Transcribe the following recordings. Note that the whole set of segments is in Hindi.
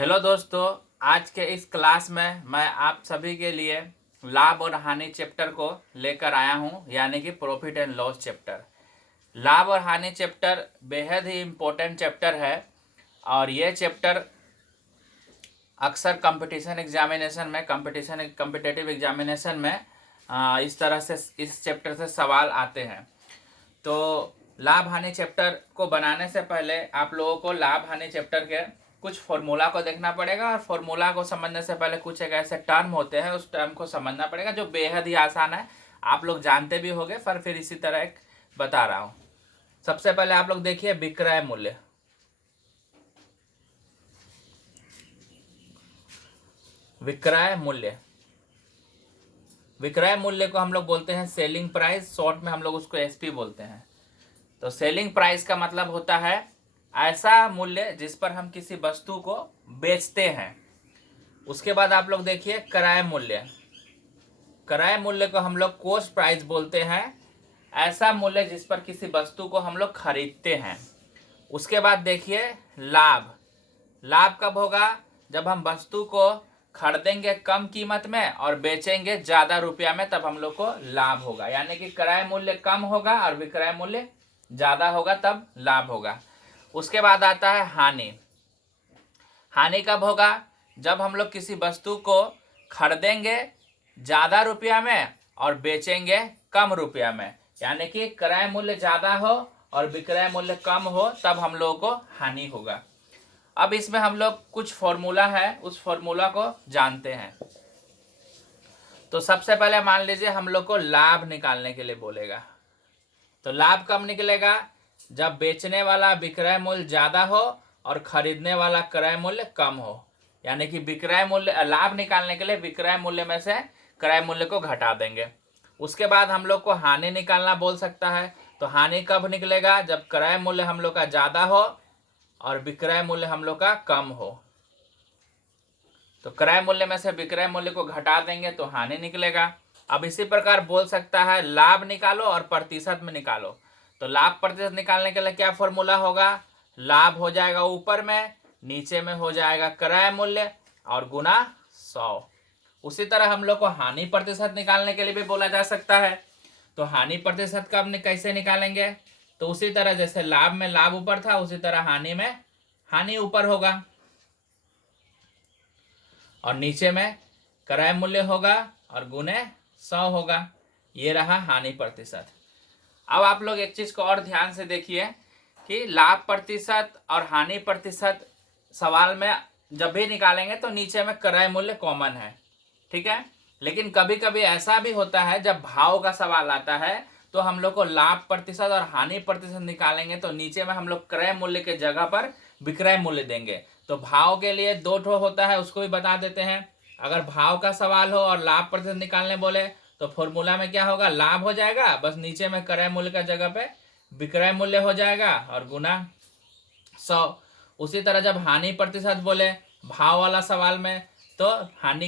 हेलो दोस्तों, आज के इस क्लास में मैं आप सभी के लिए लाभ और हानि चैप्टर को लेकर आया हूं, यानी कि प्रॉफिट एंड लॉस चैप्टर। लाभ और हानि चैप्टर बेहद ही इम्पोर्टेंट चैप्टर है और ये चैप्टर अक्सर कंपटीशन एग्जामिनेशन में कम्पिटिटिव एग्जामिनेशन में इस तरह से इस चैप्टर से सवाल आते हैं। तो लाभ हानि चैप्टर को बनाने से पहले आप लोगों को लाभ हानि चैप्टर के कुछ फॉर्मूला को देखना पड़ेगा और फॉर्मूला को समझने से पहले कुछ एक ऐसे टर्म होते हैं, उस टर्म को समझना पड़ेगा जो बेहद ही आसान है। आप लोग जानते भी होंगे, पर फिर इसी तरह एक बता रहा हूँ। सबसे पहले आप लोग देखिए विक्रय मूल्य। विक्रय मूल्य विक्रय मूल्य को हम लोग बोलते हैं सेलिंग प्राइस, शॉर्ट में हम लोग उसको एसपी बोलते हैं। तो सेलिंग प्राइस का मतलब होता है ऐसा मूल्य जिस पर हम किसी वस्तु को बेचते हैं। उसके बाद आप लोग देखिए क्रय मूल्य। क्रय मूल्य को हम लोग कॉस्ट प्राइस बोलते हैं, ऐसा मूल्य जिस पर किसी वस्तु को हम लोग खरीदते हैं। उसके बाद देखिए लाभ। लाभ कब होगा? जब हम वस्तु को खरीदेंगे कम कीमत में और बेचेंगे ज़्यादा रुपया में, तब हम लोग को लाभ होगा। यानी कि क्रय मूल्य कम होगा और विक्रय मूल्य ज़्यादा होगा, तब लाभ होगा। उसके बाद आता है हानि। हानि कब होगा? जब हम लोग किसी वस्तु को खरीदेंगे ज़्यादा रुपया में और बेचेंगे कम रुपया में, यानी कि क्रय मूल्य ज़्यादा हो और विक्रय मूल्य कम हो, तब हम लोगों को हानि होगा। अब इसमें हम लोग कुछ फॉर्मूला है, उस फॉर्मूला को जानते हैं। तो सबसे पहले मान लीजिए हम लोग को लाभ निकालने के लिए बोलेगा। तो लाभ कब निकलेगा? जब बेचने वाला विक्रय मूल्य ज़्यादा हो और खरीदने वाला क्रय मूल्य कम हो। यानी कि विक्रय मूल्य, लाभ निकालने के लिए विक्रय मूल्य में से क्रय मूल्य को घटा देंगे। उसके बाद हम लोग को हानि निकालना बोल सकता है। तो हानि कब निकलेगा? जब क्रय मूल्य हम लोग का ज़्यादा हो और विक्रय मूल्य हम लोग का कम हो। तो क्रय मूल्य में से विक्रय मूल्य को घटा देंगे तो हानि निकलेगा। अब इसी प्रकार बोल सकता है लाभ निकालो और प्रतिशत में निकालो। तो लाभ प्रतिशत निकालने के लिए क्या फॉर्मूला होगा? लाभ हो जाएगा ऊपर में, नीचे में हो जाएगा क्रय मूल्य और गुना 100। उसी तरह हम लोग को हानि प्रतिशत निकालने के लिए भी बोला जा सकता है। तो हानि प्रतिशत कब कैसे निकालेंगे? तो उसी तरह जैसे लाभ में लाभ ऊपर था, उसी तरह हानि में हानि ऊपर होगा और नीचे में क्रय मूल्य होगा और गुने 100 होगा। ये रहा हानि प्रतिशत। अब आप लोग एक चीज को और ध्यान से देखिए कि लाभ प्रतिशत और हानि प्रतिशत सवाल में जब भी निकालेंगे तो नीचे में क्रय मूल्य कॉमन है, ठीक है। लेकिन कभी कभी ऐसा भी होता है जब भाव का सवाल आता है तो हम लोग को लाभ प्रतिशत और हानि प्रतिशत निकालेंगे तो नीचे में हम लोग क्रय मूल्य के जगह पर विक्रय मूल्य देंगे। तो भाव के लिए 2 ठो होता है, उसको भी बता देते हैं। अगर भाव का सवाल हो और लाभ प्रतिशत निकालने बोले तो फॉर्मूला में क्या होगा? लाभ हो जाएगा, बस नीचे में क्रय मूल्य का जगह पे विक्रय मूल्य हो जाएगा और गुना 100। उसी तरह जब हानि प्रतिशत बोले भाव वाला सवाल में, तो हानि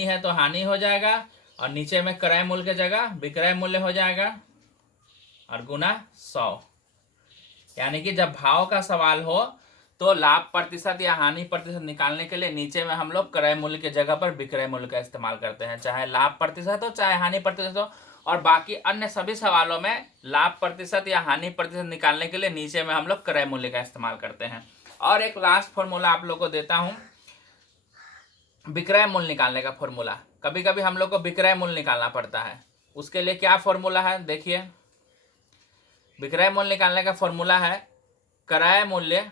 है तो हानि हो जाएगा और नीचे में क्रय मूल्य की जगह विक्रय मूल्य हो जाएगा और गुना 100। यानी कि जब भाव का सवाल हो तो लाभ प्रतिशत या हानि प्रतिशत निकालने के लिए नीचे में हम लोग क्रय मूल्य की जगह पर विक्रय मूल्य का इस्तेमाल करते हैं, चाहे लाभ प्रतिशत हो चाहे हानि प्रतिशत हो। और बाकी अन्य सभी सवालों में लाभ प्रतिशत या हानि प्रतिशत निकालने के लिए नीचे में हम लोग क्रय मूल्य का इस्तेमाल करते हैं। और एक लास्ट फॉर्मूला आप लोग को देता हूं, विक्रय मूल्य निकालने का फॉर्मूला। कभी कभी हम लोग को विक्रय मूल्य निकालना पड़ता है, उसके लिए क्या फॉर्मूला है देखिए। विक्रय मूल्य निकालने का फॉर्मूला है क्रय मूल्य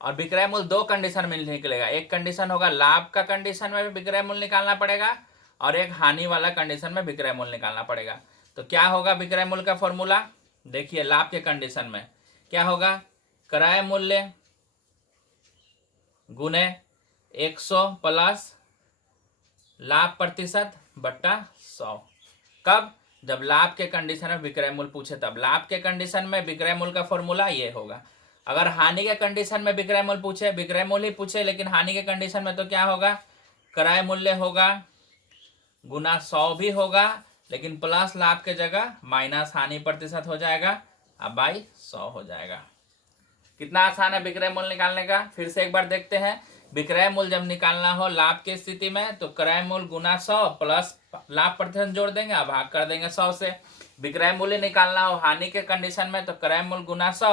और विक्रय मूल्य 2 कंडीशन में निकलेगा। एक कंडीशन होगा लाभ का कंडीशन में भी विक्रय मूल्य निकालना पड़ेगा और एक हानि वाला कंडीशन में विक्रय मूल्य निकालना पड़ेगा। तो क्या होगा विक्रय मूल्य का फॉर्मूला? देखिए लाभ के कंडीशन में क्या होगा? क्रय मूल्य गुने 100 प्लस लाभ प्रतिशत बट्टा 100। कब? जब लाभ के कंडीशन में विक्रय मूल्य पूछे तब। लाभ के कंडीशन में विक्रय मूल्य का फॉर्मूला ये होगा। अगर हानि के कंडीशन में विक्रय मूल्य पूछे, विक्रय मूल्य ही पूछे लेकिन हानि के कंडीशन में, तो क्या होगा? क्रय मूल्य होगा गुना 100 भी होगा, लेकिन प्लस लाभ के जगह माइनस हानि प्रतिशत हो जाएगा, अब बाई 100 हो जाएगा। कितना आसान है विक्रय मूल्य निकालने का। फिर से एक बार देखते हैं। विक्रय मूल्य जब निकालना हो लाभ की स्थिति में तो क्रय मूल्य गुना 100 प्लस लाभ प्रतिशत जोड़ देंगे और भाग कर देंगे 100 से। विक्रय मूल्य निकालना हो हानि के कंडीशन में तो क्रय मूल्य गुना 100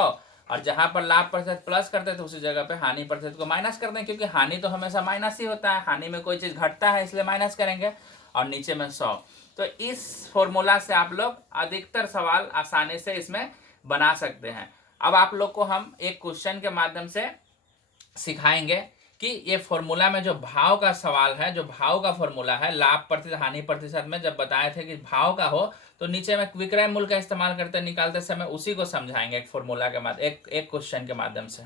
और जहां पर लाभ प्रतिशत प्लस करते तो उसी जगह पे हानि प्रतिशत को माइनस कर दें, क्योंकि हानि तो हमेशा माइनस ही होता है, हानि में कोई चीज घटता है इसलिए माइनस करेंगे और नीचे में 100। तो इस फॉर्मूला से आप लोग अधिकतर सवाल आसानी से इसमें बना सकते हैं। अब आप लोग को हम एक क्वेश्चन के माध्यम से सिखाएंगे कि ये फॉर्मूला में जो भाव का सवाल है, जो भाव का फॉर्मूला है लाभ प्रतिशत हानि प्रतिशत में जब बताए थे कि भाव का हो तो नीचे में विक्रय मूल्य का इस्तेमाल करते निकालते समय उसी को समझाएंगे एक फॉर्मूला के माध्यम एक क्वेश्चन के माध्यम से।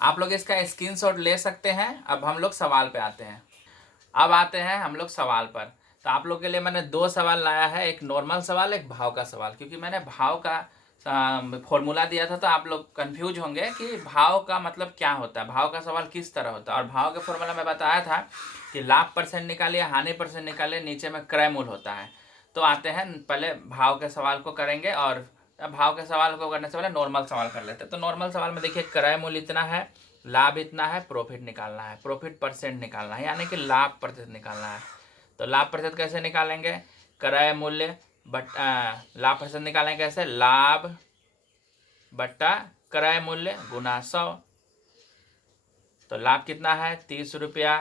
आप लोग इसका स्क्रीनशॉट ले सकते हैं। अब हम लोग सवाल पे आते हैं। अब आते हैं हम लोग सवाल पर। तो आप लोग के लिए मैंने 2 सवाल लाया है, एक नॉर्मल सवाल एक भाव का सवाल, क्योंकि मैंने भाव का फॉर्मूला दिया था तो आप लोग कंफ्यूज होंगे कि भाव का मतलब क्या होता है, भाव का सवाल किस तरह होता है। और भाव के फॉर्मूला में बताया था कि लाभ परसेंट निकालिए हानि परसेंट निकालिए नीचे में क्रय मूल्य होता है। तो आते हैं पहले भाव के सवाल को करेंगे और भाव के सवाल को करने से पहले नॉर्मल सवाल कर लेते हैं। तो नॉर्मल सवाल में देखिए क्रय मूल्य इतना है, लाभ इतना है, प्रॉफिट निकालना है, प्रॉफिट परसेंट निकालना है, यानी कि लाभ प्रतिशत निकालना है। तो लाभ प्रतिशत कैसे निकालेंगे, क्रय मूल्य लाभ प्रतिशत निकालेंगे कैसे, लाभ बट्टा क्रय मूल्य गुना 100। तो लाभ कितना है 30 रुपया,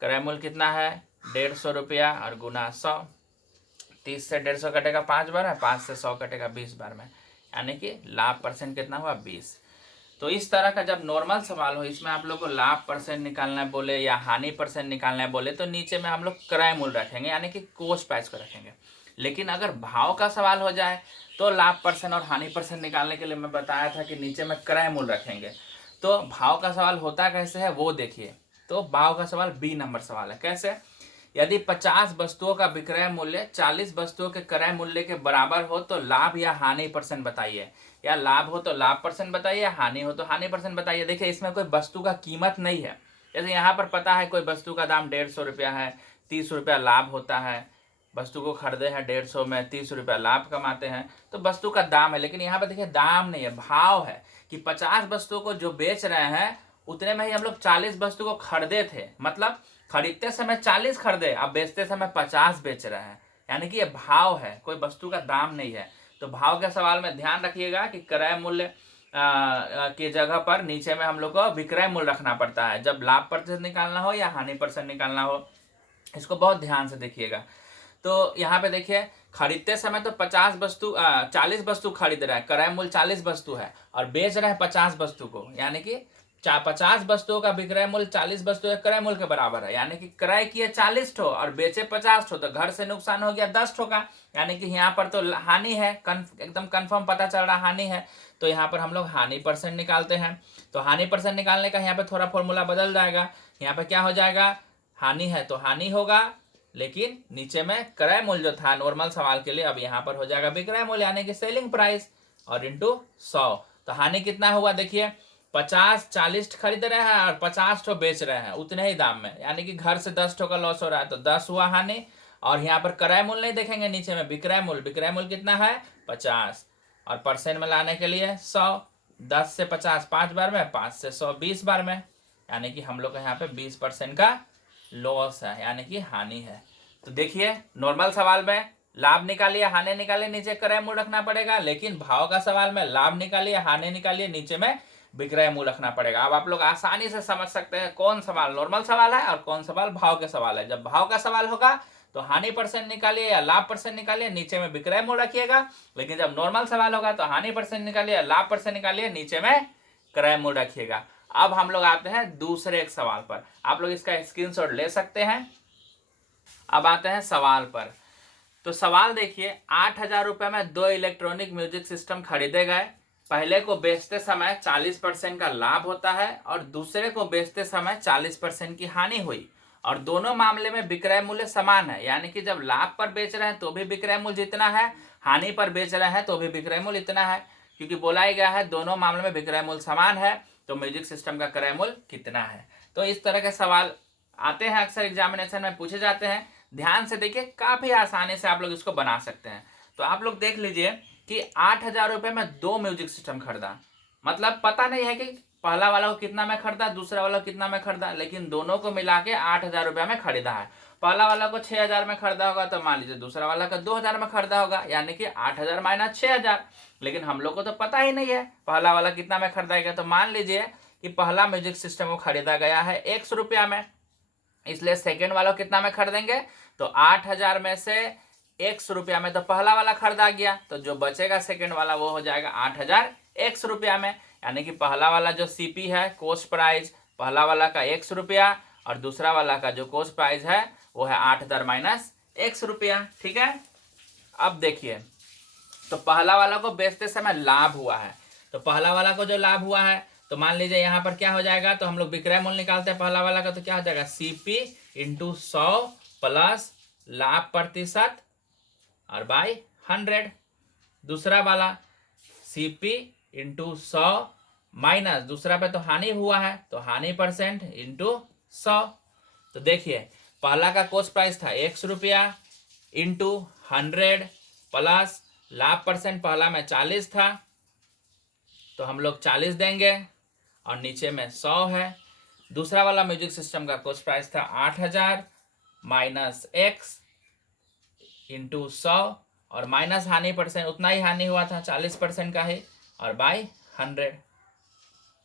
क्रय मूल्य कितना है 150 रुपया और गुना 100। 30 से 150 कटेगा 5 बार में, 5 से 100 कटेगा 20 बार में, यानी कि लाभ परसेंट कितना हुआ 20। तो इस तरह का जब नॉर्मल सवाल हो इसमें आप लोग को लाभ परसेंट निकालना है बोले या हानि परसेंट निकालना है बोले तो नीचे में हम लोग क्रय मूल्य रखेंगे, यानी कि कोष प्राइस को रखेंगे। लेकिन अगर भाव का सवाल हो जाए तो लाभ परसेंट और हानि परसेंट निकालने के लिए मैं बताया था कि नीचे में क्रय मूल्य रखेंगे। तो भाव का सवाल होता कैसे है वो देखिए। तो भाव का सवाल बी नंबर सवाल है। कैसे, यदि 50 वस्तुओं का विक्रय मूल्य 40 वस्तुओं के क्रय मूल्य के बराबर हो तो लाभ या हानि परसेंट बताइए। या लाभ हो तो लाभ परसेंट बताइए, या हानि हो तो हानि परसेंट बताइए। देखिए इसमें कोई वस्तु का कीमत नहीं है। जैसे यहाँ पर पता है कोई वस्तु का दाम 150 रुपया है, 30 रुपया लाभ होता है, वस्तु को खरीदे हैं 150 में, 30 रुपया लाभ कमाते हैं, तो वस्तु का दाम है। लेकिन यहाँ पर देखिए दाम नहीं है, भाव है कि 50 वस्तुओं को जो बेच रहे हैं उतने में ही हम लोग 40 वस्तु को खरीदे थे, मतलब खरीदते समय 40 खरीदे, अब बेचते समय 50 बेच रहे हैं, यानी कि ये भाव है, कोई वस्तु का दाम नहीं है। तो भाव के सवाल में ध्यान रखिएगा कि क्रय मूल्य की जगह पर नीचे में हम लोग को विक्रय मूल्य रखना पड़ता है जब लाभ प्रतिशत निकालना हो या हानि परसेंट निकालना हो। इसको बहुत ध्यान से देखिएगा। तो यहाँ पे देखिए खरीदते समय तो 40 वस्तु खरीद रहा है, क्रय मूल्य 40 वस्तु है और बेच रहा है 50 वस्तु को, यानी कि 50 वस्तुओं का विक्रय मूल्य 40 वस्तु के क्रय मूल्य के बराबर है, यानी कि क्रय किए 40 ठो और बेचे 50 ठो, तो घर से नुकसान हो गया 10 ठो का, यानी कि यहाँ पर तो हानि है, एकदम कंफर्म पता चल रहा हानि है। तो यहाँ पर हम लोग हानि परसेंट निकालते हैं। तो हानि परसेंट निकालने का यहाँ पे थोड़ा फॉर्मूला बदल जाएगा। यहाँ पे क्या हो जाएगा, हानि है तो हानि होगा, लेकिन नीचे में क्रय मूल्य जो था नॉर्मल सवाल के लिए अब यहाँ पर हो जाएगा विक्रय मूल्य, यानी कि सेलिंग प्राइस, और इंटू 100। तो हानि कितना हुआ देखिए, 40 खरीद रहे हैं और 50 ठो बेच रहे हैं उतने ही दाम में, यानी कि घर से 10 ठो का लॉस हो रहा है, तो 10 हुआ हानि। और यहाँ पर क्रय मूल्य नहीं देखेंगे, नीचे में विक्रय मूल्य कितना है 50, और परसेंट में लाने के लिए 100। 10 से 50 5 बार में, 5 से 100 20 बार में, यानी कि हम लोग का यहाँ पे 20% का लॉस है, यानी कि हानि है। तो देखिए नॉर्मल सवाल में लाभ निकालिए हानि निकालिए नीचे क्रय मूल्य रखना पड़ेगा, लेकिन भाव का सवाल में लाभ निकालिए हानि निकालिए नीचे में विक्रय मूल्य रखना पड़ेगा। अब आप लोग आसानी से समझ सकते हैं कौन सवाल नॉर्मल सवाल है और कौन सवाल भाव के सवाल है। जब भाव का सवाल होगा तो हानि परसेंट निकालिए या लाभ परसेंट निकालिए, नीचे में विक्रय मूल्य रखिएगा। लेकिन जब नॉर्मल सवाल होगा तो हानि परसेंट निकालिए या लाभ परसेंट निकालिए, नीचे में क्रय मूल्य रखिएगा। अब हम लोग आते हैं दूसरे एक सवाल पर, आप लोग इसका स्क्रीनशॉट ले सकते हैं। अब आते हैं सवाल पर। तो सवाल देखिए, 8,000 रुपए में 2 इलेक्ट्रॉनिक म्यूजिक सिस्टम खरीदे गए। पहले को बेचते समय 40% का लाभ होता है और दूसरे को बेचते समय 40% की हानि हुई, और दोनों मामले में विक्रय मूल्य समान है, यानी कि जब लाभ पर बेच रहे हैं तो भी विक्रय मूल्य जितना है, हानि पर बेच रहे हैं तो भी विक्रय मूल्य इतना है, क्योंकि बोला ही गया है दोनों मामले में विक्रय मूल्य समान है, तो म्यूजिक सिस्टम का क्रय मूल्य कितना है। तो इस तरह के सवाल आते हैं, अक्सर एग्जामिनेशन में पूछे जाते हैं। ध्यान से देखिए, काफी आसानी से आप लोग इसको बना सकते हैं। तो आप लोग देख लीजिए कि 8,000 रुपए में 2 म्यूजिक सिस्टम खरीदा, मतलब पता नहीं है कि पहला वाला को कितना में खरीदा, दूसरा वाला को कितना में खरीदा, लेकिन दोनों को मिला के 8,000 रुपया में खरीदा है। पहला वाला को 6,000 में खरीदा होगा तो मान लीजिए दूसरा वाला का 2,000 में खरीदा होगा, यानी कि 8,000 माइनस 6,000। लेकिन हम लोग को तो पता ही नहीं है पहला वाला कितना में खरीदा गया। तो मान लीजिए कि पहला म्यूजिक सिस्टम को खरीदा गया है 100 रुपया में, इसलिए सेकेंड वाला को कितना में खरीदेंगे, तो 8,000 में से 100 रुपया में तो पहला वाला खरीदा गया, तो जो बचेगा सेकेंड वाला वो हो जाएगा 8,001 रुपया में। यानी कि पहला वाला जो सीपी है कॉस्ट प्राइस, पहला वाला का 100 रुपया और दूसरा वाला का जो कॉस्ट प्राइस है वो है 8,000 माइनस 100 रुपया। ठीक है, अब देखिए तो पहला वाला को बेचते समय लाभ हुआ है, तो पहला वाला को जो लाभ हुआ है तो मान लीजिए यहाँ पर क्या हो जाएगा, तो हम लोग विक्रय मूल्य निकालते हैं पहला वाला का, तो क्या हो जाएगा सीपी इंटू 100 प्लस लाभ प्रतिशत और बाई 100। दूसरा वाला सीपी इंटू 100 माइनस दूसरा पे तो हानि हुआ है तो हानि परसेंट इंटू 100। तो देखिए पहला का कॉस्ट प्राइस था 100 रुपया इंटू 100 प्लस लाभ परसेंट पहला में 40 था तो हम लोग 40 देंगे और नीचे में 100 है। दूसरा वाला म्यूजिक सिस्टम का कॉस्ट प्राइस था 8,000 माइनस x इंटू 100 और माइनस हानि परसेंट उतना ही हानि हुआ था 40% का ही और बाई 100।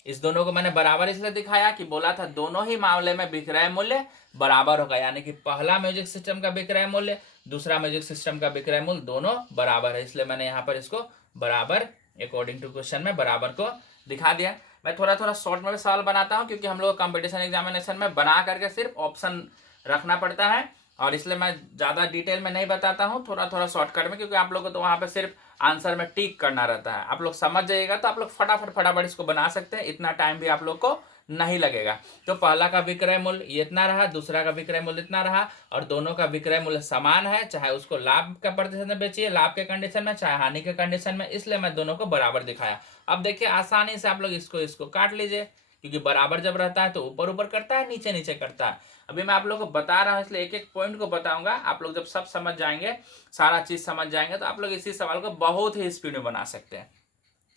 इस दोनों को मैंने बराबर इसलिए दिखाया कि बोला था दोनों ही मामले में विक्रय मूल्य बराबर होगा, यानी कि पहला म्यूजिक सिस्टम का विक्रय मूल्य दूसरा म्यूजिक सिस्टम का विक्रय मूल्य दोनों बराबर है, इसलिए मैंने यहाँ पर इसको बराबर अकॉर्डिंग टू क्वेश्चन में बराबर को दिखा दिया। मैं थोड़ा थोड़ा शॉर्ट में सवाल बनाता हूँ क्योंकि हम लोग कंपटीशन एग्जामिनेशन में बना करके सिर्फ ऑप्शन रखना पड़ता है और इसलिए मैं ज़्यादा डिटेल में नहीं बताता हूँ, थोड़ा थोड़ा शॉर्टकट में, क्योंकि आप लोग को तो वहाँ पे सिर्फ आंसर में टिक करना रहता है। आप लोग समझ जाइएगा तो आप लोग फटाफट इसको बना सकते हैं, इतना टाइम भी आप लोग को नहीं लगेगा। तो पहला का विक्रय मूल्य इतना रहा, दूसरा का विक्रय मूल्य इतना रहा और दोनों का विक्रय मूल्य समान है, चाहे उसको लाभ का प्रतिशत में बेचिए लाभ के कंडीशन में चाहे हानि के कंडीशन में, इसलिए मैं दोनों को बराबर दिखाया। अब देखिए आसानी से आप लोग इसको काट लीजिए, क्योंकि बराबर जब रहता है तो ऊपर ऊपर करता है नीचे नीचे करता है। अभी मैं आप लोग को बता रहा हूँ इसलिए एक एक पॉइंट को बताऊंगा, आप लोग जब सब समझ जाएंगे सारा चीज समझ जाएंगे तो आप लोग इसी सवाल को बहुत ही स्पीड में बना सकते हैं।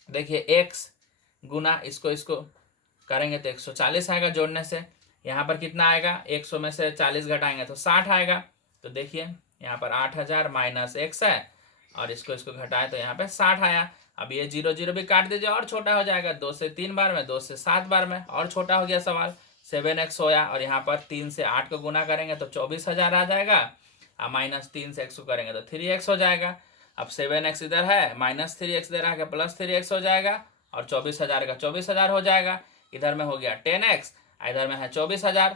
देखिए x गुना इसको करेंगे तो 140 आएगा जोड़ने से, यहाँ पर कितना आएगा 100 में से 40 घटाएंगे तो 60 आएगा। तो देखिए यहाँ पर 8,000 माइनस x है और इसको घटाए तो यहाँ पे 60 आया। अब ये 0 0 भी काट दीजिए और छोटा हो जाएगा, 2 से 3 बार में 2 से 7 बार में और छोटा हो गया सवाल। 7x होया और यहाँ पर 3 से 8 को गुना करेंगे तो 24,000 आ जाएगा और माइनस 3 से x को करेंगे तो 3x हो जाएगा। अब 7x इधर है माइनस 3x इधर आके प्लस 3x हो जाएगा और 24,000 का 24,000 हो जाएगा। इधर में हो गया 10x इधर में है 24,000,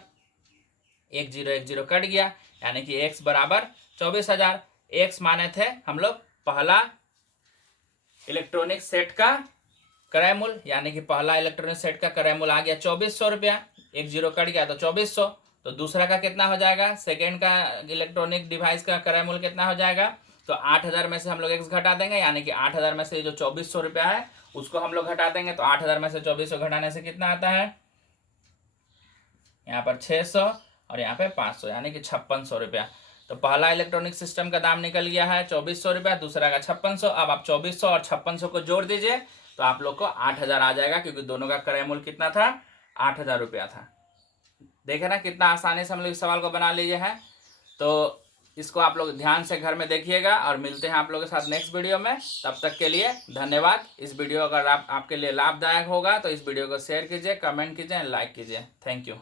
1 0 कट गया यानी कि x बराबर 24,000। x माने थे हम लोग पहला इलेक्ट्रॉनिक सेट का क्रय मूल्य, यानी कि पहला इलेक्ट्रॉनिक सेट का क्रय मूल्य आ गया 2400 रुपया, 1 0 कट गया तो 2400। तो दूसरा का कितना हो जाएगा, सेकेंड का इलेक्ट्रॉनिक डिवाइस का क्रय मूल्य कितना हो जाएगा, तो 8,000 में से हम लोग x घटा देंगे, यानी कि 8,000 में से जो 2400 रुपया है उसको हम लोग घटा देंगे। तो 8,000 में से 2400 घटाने से कितना आता है, यहाँ पर 600 और यहाँ पे 500 यानी कि 5600 रुपया। तो पहला इलेक्ट्रॉनिक सिस्टम का दाम निकल गया है 2400 रुपया, दूसरा का 5600। अब आप 2400 और 5600 को जोड़ दीजिए तो आप लोग को 8,000 आ जाएगा, क्योंकि दोनों का क्रय मूल्य कितना था 8,000 रुपया था। देखे ना कितना आसानी से हम लोग इस सवाल को बना लिए हैं। तो इसको आप लोग ध्यान से घर में देखिएगा और मिलते हैं आप लोगों के साथ नेक्स्ट वीडियो में। तब तक के लिए धन्यवाद। इस वीडियो अगर आपके लिए लाभदायक होगा तो इस वीडियो को शेयर कीजिए, कमेंट कीजिए, लाइक कीजिए। Thank you.